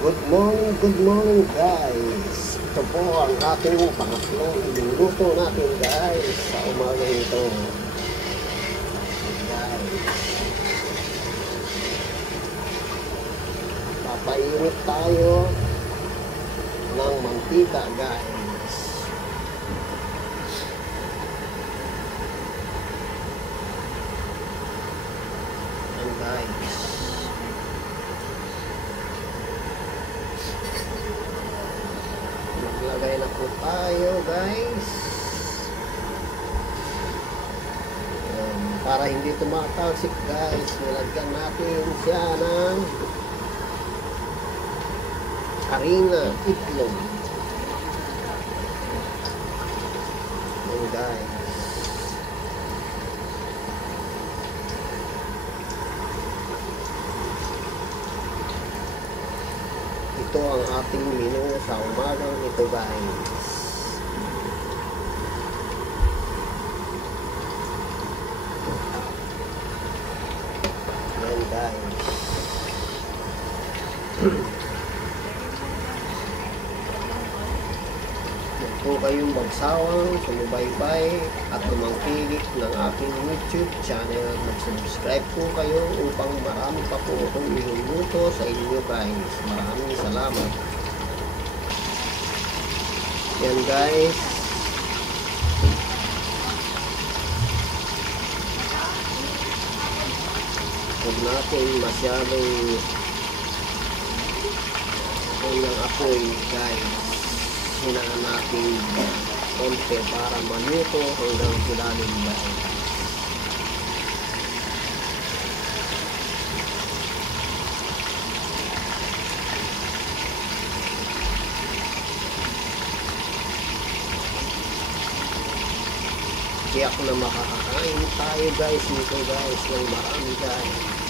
Good morning guys. Ito po ang ating pangatlong iluluto natin guys sa umaga ito. Guys, papainit tayo ng mantika guys. Ayan guys. Maglagay na po tayo guys. Para hindi tumatalsik guys, nilagyan natin siya ng harina itlog. Ayan guys. Ito ang ating menu sa umagang ito guys. Ayan guys. Huwag po kayong magsawang sumubaybay at tumangkilik ng aking YouTube channel. Mag-subscribe po kayo upang marami pa po akong iluluto sa inyo guys. Maraming salamat. Yan guys. Huwag natin masyadong unang apoy guys. Hinaan natin konti para maluto hanggang ilalim guys. Tiyak na makakakain tayo guys nito guys ng marami guys.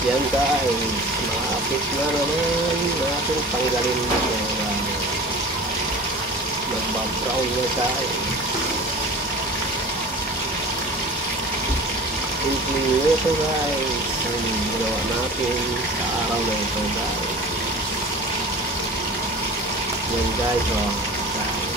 Yan guys, maapit na naman natin tanggalin ito. Magbabrown na tayo. Simple ito guys ang ginawa natin sa araw na ito guys. Yan guys, oh guys.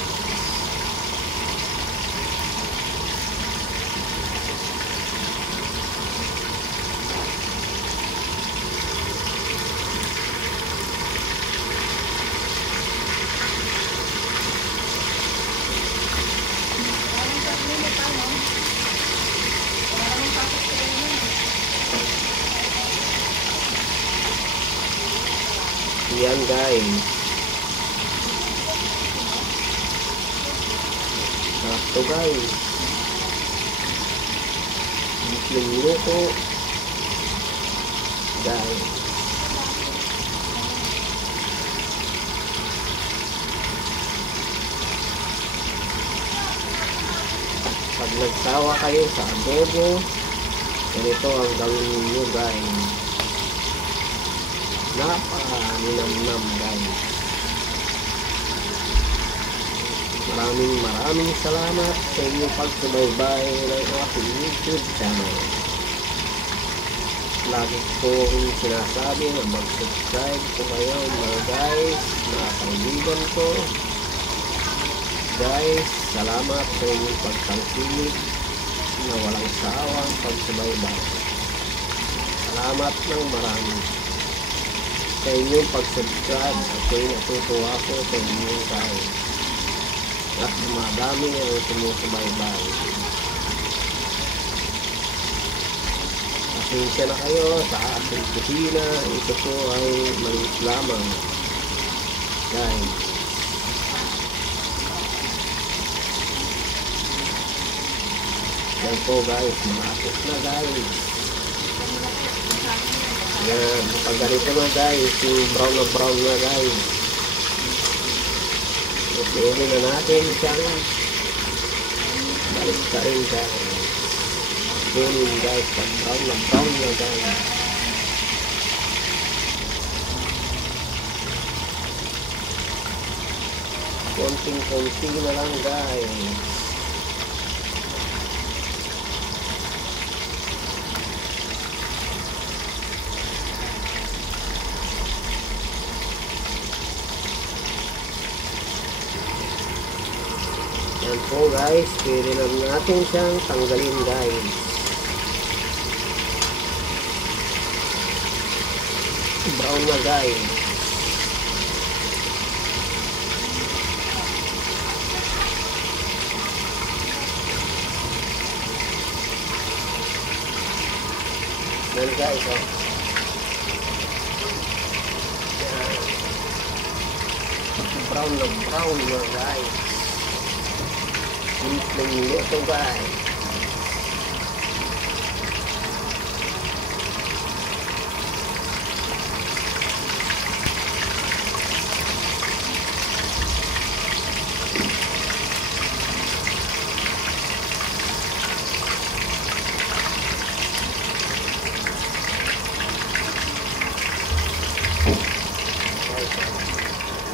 Yan guys. Sarap to guys. Bikin luto guys. Pag nagsawa kayo sa adobo, ganito ang gawin niyo guys. Napaka-ninam-nam guys. Maraming salamat sa inyong pagsubaybay ng aking YouTube channel. Lagi kong sinasabi na mag-subscribe po kayo mga guys, mga kaibigan ko. Guys, salamat sa inyong pagtangkilik na walang sawang pagsubaybay. Salamat ng marami sa inyong pag-subscribe. Ako'y natutuwa po sa inyong guys. At madami ang sumusubaybay. Pasensya na kayo sa ating kusina. Ito po ay maliit lamang guys. Yan po guys, malapit na guys. Yan, pag ganito na guys, yung brown na guys. Pwede na natin siyang balik ka rin guys. Kunin guys, pag brown na guys. konting-konti na lang guys. Yan po guys, pwede lang natin siyang tanggalin guys. Brown na guys. Yan guys, oh. Yan. Brown na guys. Simpleng luto guys.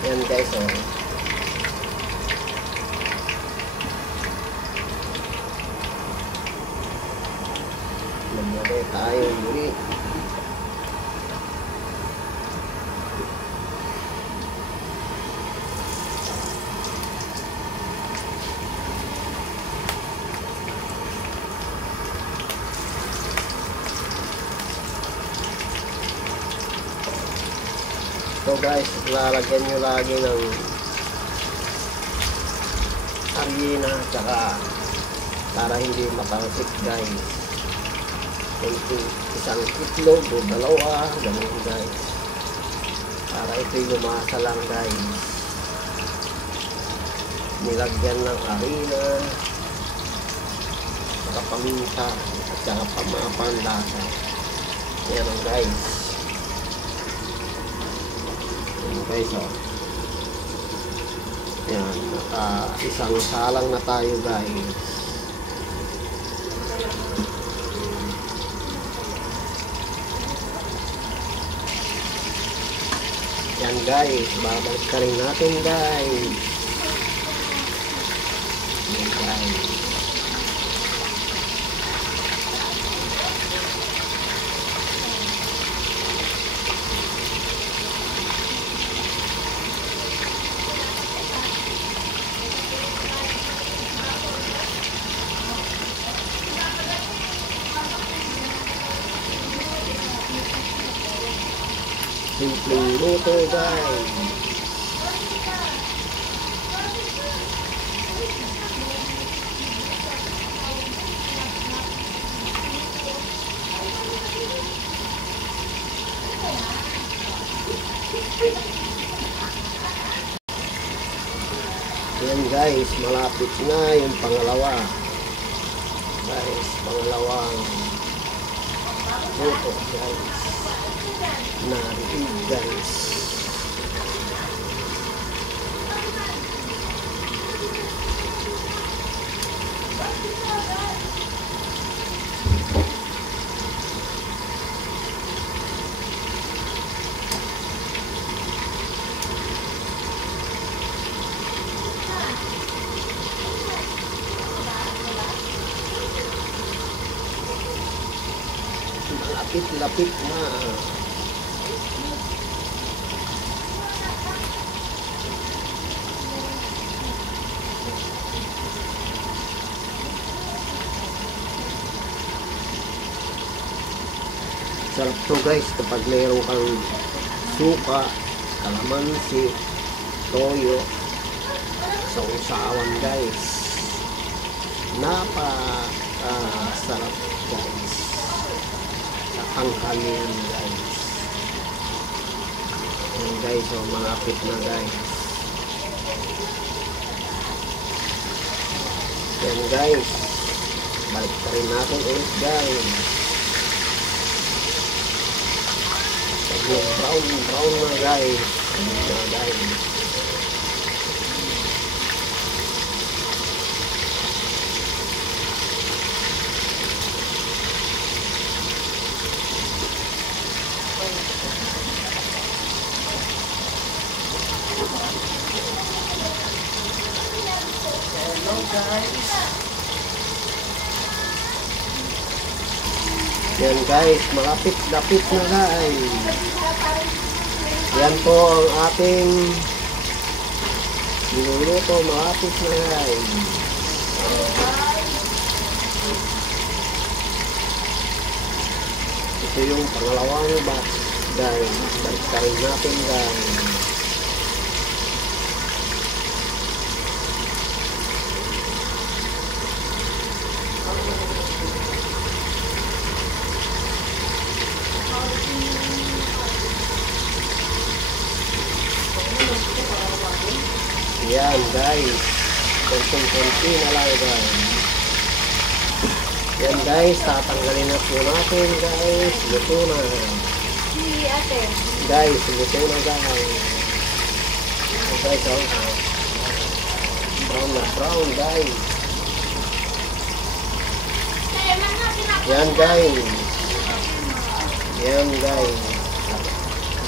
Yan guys, oh. Maglagay tayo muli. So guys, lalagyan nyo lagi ng harina tsaka para hindi matalsik guys. Isang itlog o dalawa, ganun guys. Para ito'y lumasa lang guys. Nilagyan ng harina tsaka paminta at tsaka pamapandasa. Yan guys. Guys, oh. Yan, isang salang na tayo guys. Yan guys, babalik ka rin natin guys. Yan guys. Simpleng luto guys. Yan guys, malapit na yung pangalawa. Guys, pangalawang luto guys. Narinig guys. Malapit-lapit na. Sarap to guys kapag mayroon kang suka, kalamansi, toyo sa usawan guys. Sarap guys. Sa tangkalian guys. Yan guys, oh, malapit na guys. Yan guys. Balik pa rin natin ulit guys. Brown na guys. Hello guys. Yan guys, malapit-lapit na guys. Yan po ang ating niluluto, malapit na guys. Ito yung pangalawang batch guys. Balik natin guys. Yan guys, konti na lang guys. Yan guys, tatanggalin na po natin guys. Luto na. Si ate. Guys, luto na guys. Guys, brown na brown guys. Yan guys. Yan guys.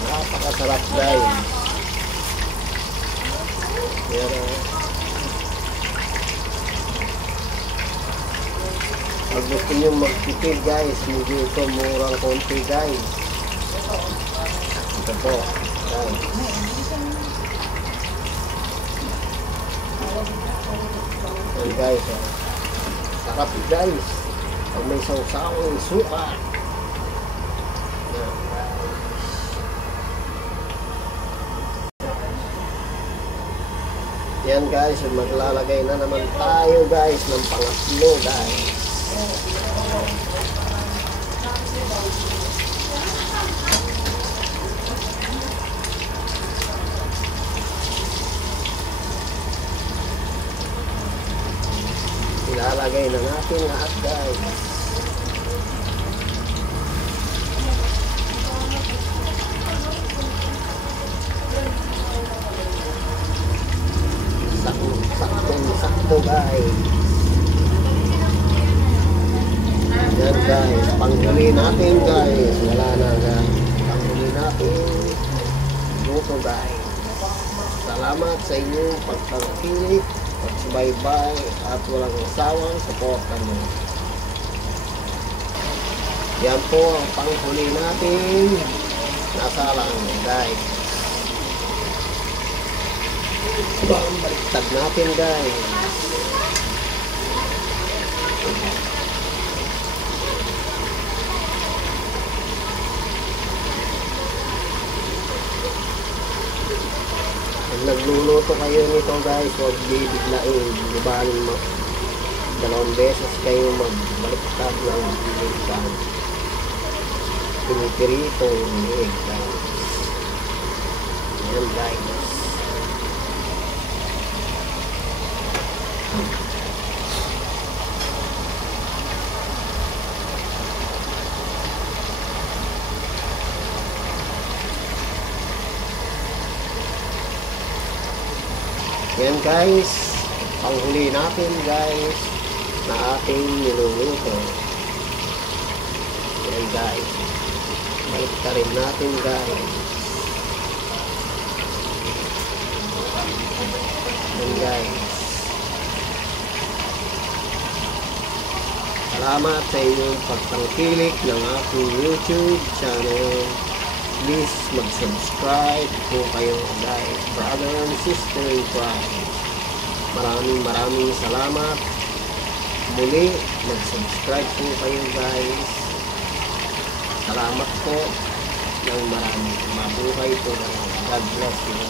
Napakasarap guys. Yan. Pag gusto nyo magtipid guys, medyo ito murang konti guys. Ito po guys. Yan guys. Sarap guys. Pag may sausawang suka. Yan. Yan guys, maglalagay na naman tayo guys ng pangatlo guys. Ilalagay na natin lahat guys. Sakto guys. Yan guys, panghuli natin guys. Wala na guys. Panghuli natin. Luto guys. Salamat sa inyong pagtangkilik, pagsubaybay at walang sawang suporta nyo. Yan po ang panghuli natin. Nasa lang guys. Baliktad natin guys. Pag nagluluto kayo nito guys, huwag bibiglain. Lubanin mo. 2 beses kayo magbaliktad ng bibigyan. Pinipirito yung egg guys. Ayan guys. Yan guys, panghuli natin guys na ating niluluto. Yan guys, balik ka rin natin guys. Yan guys. Salamat sa inyong pagtangkilik ng aking YouTube channel. Please mag-subscribe po kayo guys, brother and sister in Christ. Maraming salamat. Muli, mag-subscribe po kayo guys. Salamat po ng marami. Mabuhay po. God bless you.